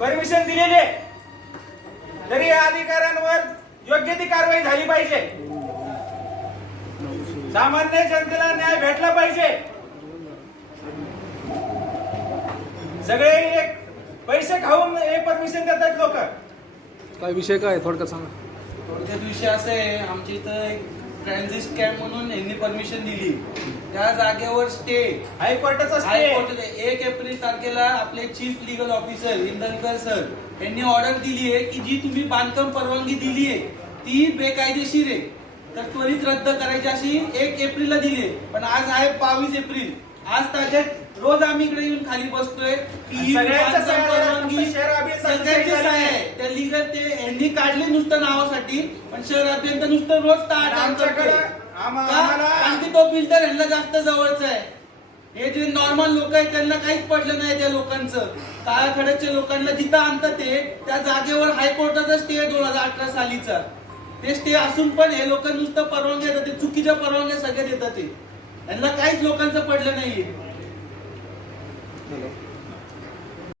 Permission दिलेली आहे, तरी या अधिकाऱ्यांवर योग्य ती कारवाई झाली पाहिजे। सामान्य जनतेला न्याय भेटला पाहिजे। सगळे एक पैसे खाऊन हे परमिशन देतात लोक। काय विषय काय थोडक्यात सांगा। थोडक्यात विषय असा आहे, आमच्या इथं एक ट्रान्झिट कॅम्प म्हणून यांनी परमिशन दिली, त्या जागेवर स्टे हायकोर्टाचा स्टे, हायकोर्ट 1 एप्रिल तारखेला आपले चीफ लीगल ऑफिसर इंदनकर सर यांनी ऑर्डर दिली आहे की जी तुम्ही बांधकाम परवानगी दिली आहे ती बेकायदेशीर आहे, तर त्वरित रद्द करायची अशी 1 एप्रिलला दिली आहे। पण आज आहे 22 एप्रिल, आज ताज्यात रोज आम्ही इकडे येऊन खाली बसतोय की ही सगळ्यांच्या बांधकाम सह्या आहेत, परवानगी फक्त शहर अभियंत्यांच्या सगळ्यांची सह्या सह्या आहे, त्या लीगल ते यांनी काढले नुसतं नावासाठी, पण शहर अभियंता नुसतं रोज काम करतोय कारण की तो बिल्डर यांना जास्त जवळचा आहे। हे जे नॉर्मल लोक आहेत त्यांना काहीच पडलं नाही त्या लोकांचं। काळाखड्याच्या लोकांना जिथं आणतात ते त्या जागेवर हायकोर्टाचा स्टे 2018 सालीचा, ते स्टे असून पण हे लोक नुसतं परवानग्या देतात, ते चुकीच्या परवानग्या सगळ्या देतात, ते यांना काहीच लोकांचं पडलं नाहीये।